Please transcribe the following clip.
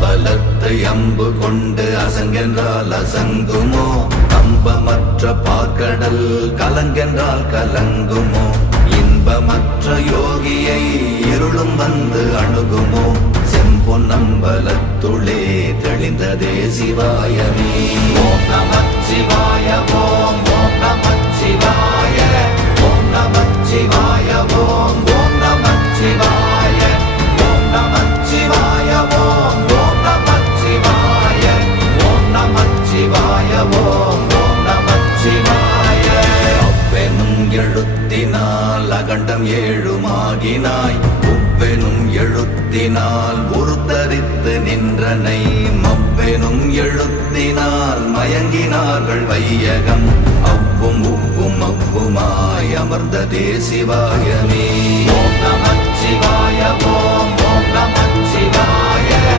அம்பலத்தை அம்பு கொண்டு அசங்கென்றால் அசங்குமோ? கம்பமற்ற பார்க்கடல் கலங்கென்றால் கலங்குமோ? இன்பமற்ற யோகியை இருளும் வந்து அணுகுமோ? செம்பொன்னம்பலத்துளே தெளிந்ததே சிவாயமே. ஓம் நமச்சிவாய ஓம் ஓம் நமச்சிவாய ஓம் நமச்சிவாய ஓம் ஓம் நமச்சிவாய ஓம் நமச்சிவாய ஓம் ஓம் நமச்சிவாய ஓம் நமச்சிவாய ஓம் ஓம் நமச்சிவாய. அப்பெனும் எழுத்தினால் அகண்டம் ஏழுமாகினாய், உப்பெனும் எழுத்தினால் உருத்தரித்து நின்றனை, மப்பெனும் எழுத்தினால் மயங்கினார்கள் வையகம், அவ்வும் உவ்வும் அவ்வுமாய் அமர்ந்ததே சிவாயமே. ஓம் நமச்சிவாய ஓம் ஓம் நமச்சிவாய